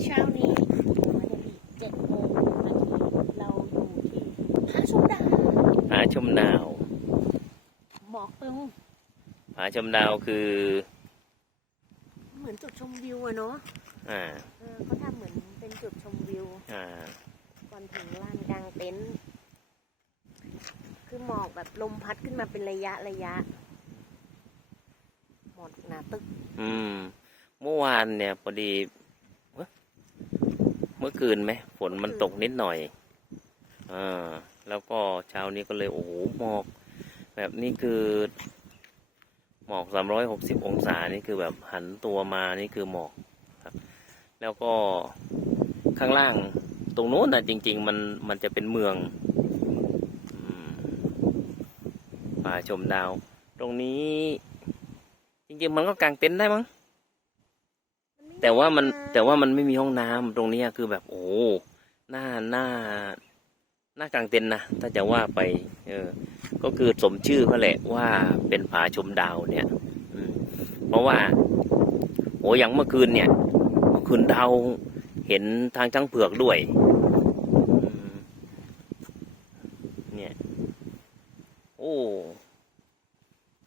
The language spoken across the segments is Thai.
เช้านี้วันที่เจ็ดโมงนาทีเราอยู่ที่ผาชมดาวผาชมดาวหมอกตึงผาชมดาวคือ เหมือนจุดชมวิวอะเนาะอ่าเออเขาทำเหมือนเป็นจุดชมวิวอ่าก่อนถึงลานกลางเต็นท์คือหมอกแบบลมพัดขึ้นมาเป็นระยะระยะหมอกหนาตึก อืม เมื่อวานเนี่ยพอดีเอ้ย เมื่อคืนไหมฝนมันตกนิดหน่อยอ่าแล้วก็เช้านี้ก็เลยโอ้โหหมอก แบบนี้คือหมอกสามร้อยหกสิบองศานี่คือแบบหันตัวมานี่คือหมอกครับ แล้วก็ข้างล่างตรงโน้นนะจริง ๆ มันมันจะเป็นเมืองอืมป่าชมดาว ตรงนี้ จริง ๆ มันก็กางเต็นท์ได้มั้ง แต่ว่ามันแต่ว่ามันไม่มีห้องน้ำตรงเนี้ยคือแบบโอ้หน้าหน้าหน้ากลางเต็นท์นะถ้าจะว่าไป เออ ก็คือสมชื่อเขาแหละว่าเป็นผาชมดาวเนี่ย อืม เพราะว่า โอ้อย่างเมื่อคืนเนี่ย เมื่อคืนดาวเห็นทางช้างเผือกด้วยอืมเนี่ย โอ้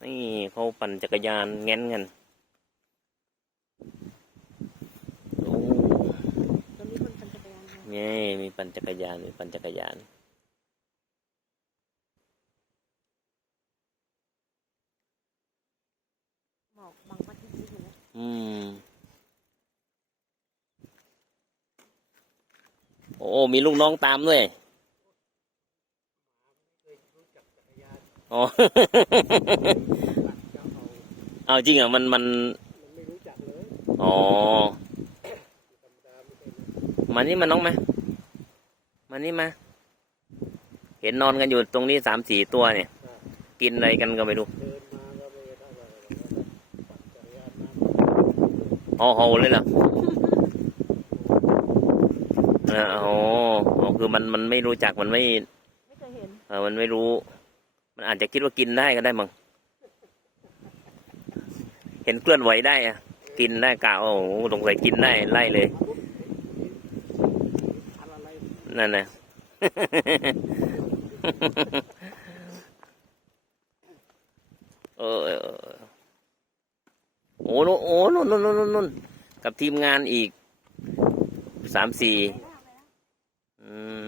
นี่เขาปั่นจักรยานแง้นกัน โอ้ ตอนนี้คนปั่นจักรยา นมานี่มีปั่นจักรยาน มีปั่นจักรยานหมอกบางวันที่อยู่นะอืม โอ้ มีลูกน้องตามด้วยอ๋อ เอาจริงเหรอะมันมันอ๋อ มานี่มาน้องมา มานี่มา เห็นนอนกันอยู่ตรงนี้สามสี่ตัวเนี่ย กินอะไรกันก็ไม่รู้อ๋อโหเลยเหรอเอออ๋ออ๋อคือมันมันไม่รู้จักมันไม่ไม่เคยเห็นเออมันไม่รู้ มันอาจจะคิดว่ากินได้ก็ได้มั้งเห็นเคลื่อนไหวได้อะกินได้กะโอ้โหสงสัยกินได้ไล่เลย นั่นนะเออโอ้โนโอ้นนนนนนกับทีมงานอีกสามสี่อืม